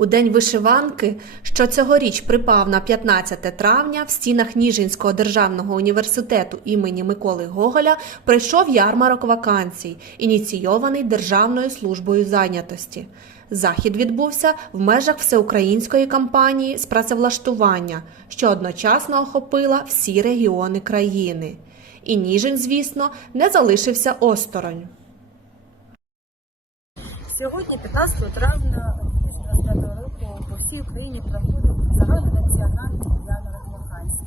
У день вишиванки, що цьогоріч припав на 15 травня, в стінах Ніжинського державного університету імені Миколи Гоголя пройшов ярмарок вакансій, ініційований Державною службою зайнятості. Захід відбувся в межах всеукраїнської кампанії з працевлаштування, що одночасно охопила всі регіони країни. І Ніжин, звісно, не залишився осторонь. Сьогодні, 15 травня 2025 року, по всій Україні проходить загальнонаціональний ярмарок вакансій.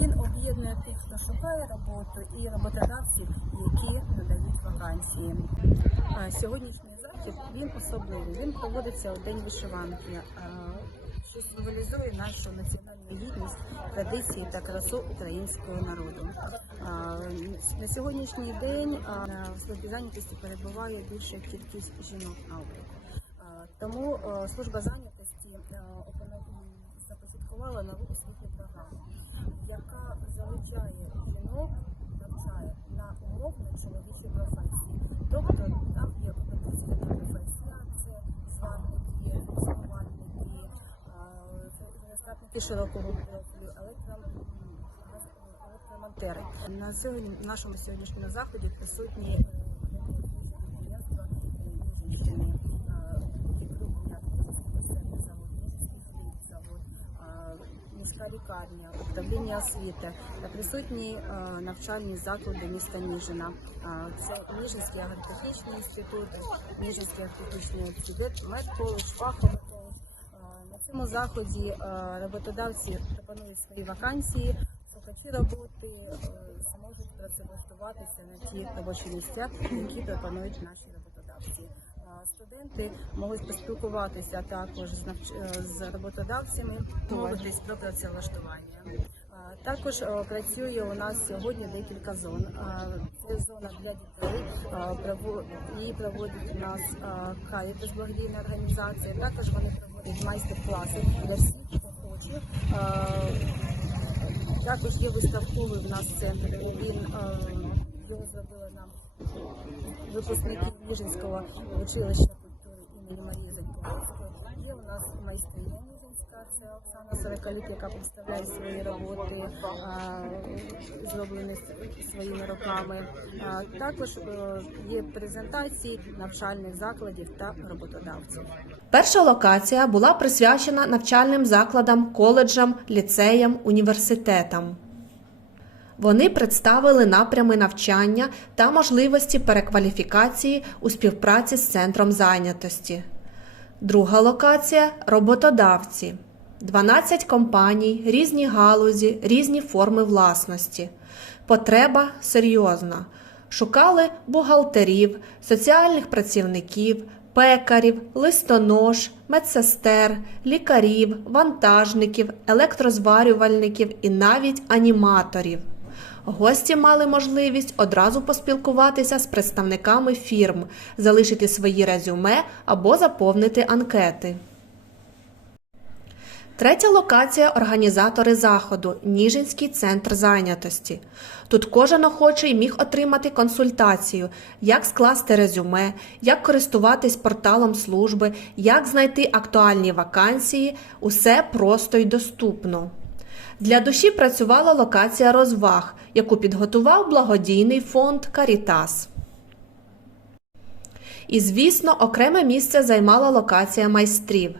Він об'єднує тих, хто шукає роботу, і роботодавців, які надають вакансії. А Сьогоднішній захід він особливий. Він проводиться у день вишиванки, що символізує нашу національну гідність, традиції та красу українського народу. На сьогоднішній день на службі зайнятості перебуває більша кількість жінок на. Тому служба зайнятості а, започаткувала нову освітню програму, яка залучає жінок, навчає на умовно чоловічі професії. Тобто там є однопосильна професія, це зварники, фіксувальники, недостатники широкого профілю, електро- електромонтери. На нашому сьогоднішньому заході присутні лікарня, управління освіти, та присутні е, навчальні заклади міста Ніжина. Е, Це Ніжинський агротехнічний інститут, Ніжинський агротехнічний інститут, медколедж, фаховий коледж. Е, На цьому заході роботодавці пропонують свої вакансії, шукачі роботи зможуть працевлаштуватися на ті робочі місця, які пропонують наші роботодавці. Студенти можуть поспілкуватися також з навч- е, з роботодавцями, домовитись про працевлаштування. Е, Також е, працює у нас сьогодні декілька зон. Це зона для дітей. Її проводить у нас Карітас благодійна організація. Також вони проводять майстер-класи для всіх, хто хоче. Також є виставковий в нас центр. Він зробили нам випускники Ніжинського училища культури імені Марії Заньковської. Є у нас майстриня Ніжинська, це Оксана Сорокалюк, яка представляє свої роботи, зроблені своїми руками. Також е, є презентації навчальних закладів та роботодавців. Перша локація була присвячена навчальним закладам, коледжам, ліцеям, університетам. Вони представили напрями навчання та можливості перекваліфікації у співпраці з центром зайнятості. Друга локація роботодавці. 12 компаній, різні галузі, різні форми власності. Потреба серйозна. Шукали бухгалтерів, соціальних працівників, пекарів, листонож, медсестер, лікарів, вантажників, електрозварювальників і навіть аніматорів. Гості мали можливість одразу поспілкуватися з представниками фірм, залишити свої резюме або заповнити анкети. Третя локація організатори заходу Ніжинський центр зайнятості. Тут кожен охочий міг отримати консультацію, як скласти резюме, як користуватись порталом служби, як знайти актуальні вакансії. Усе просто й доступно. Для душі працювала локація розваг, яку підготував благодійний фонд Карітас. І, звісно, окреме місце займала локація майстрів.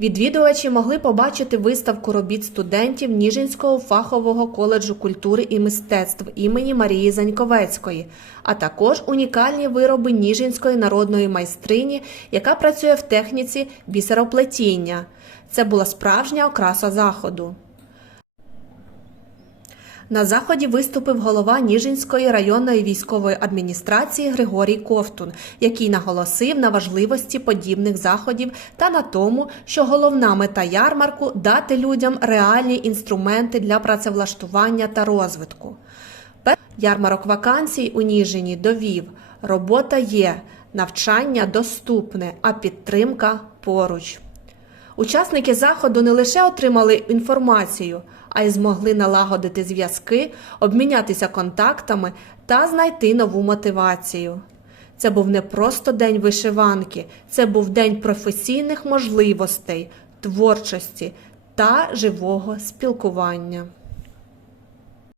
Відвідувачі могли побачити виставку робіт студентів Ніжинського фахового коледжу культури і мистецтв імені Марії Заньковецької, а також унікальні вироби Ніжинської народної майстрині, яка працює в техніці бісероплетіння. Це була справжня окраса заходу. На заході виступив голова Ніжинської районної військової адміністрації Григорій Ковтун, який наголосив на важливості подібних заходів та на тому, що головна мета ярмарку дати людям реальні інструменти для працевлаштування та розвитку. Ярмарок вакансій у Ніжині довів: робота є, навчання доступне, а підтримка поруч. Учасники заходу не лише отримали інформацію, а й змогли налагодити зв'язки, обмінятися контактами та знайти нову мотивацію. Це був не просто день вишиванки, це був день професійних можливостей, творчості та живого спілкування.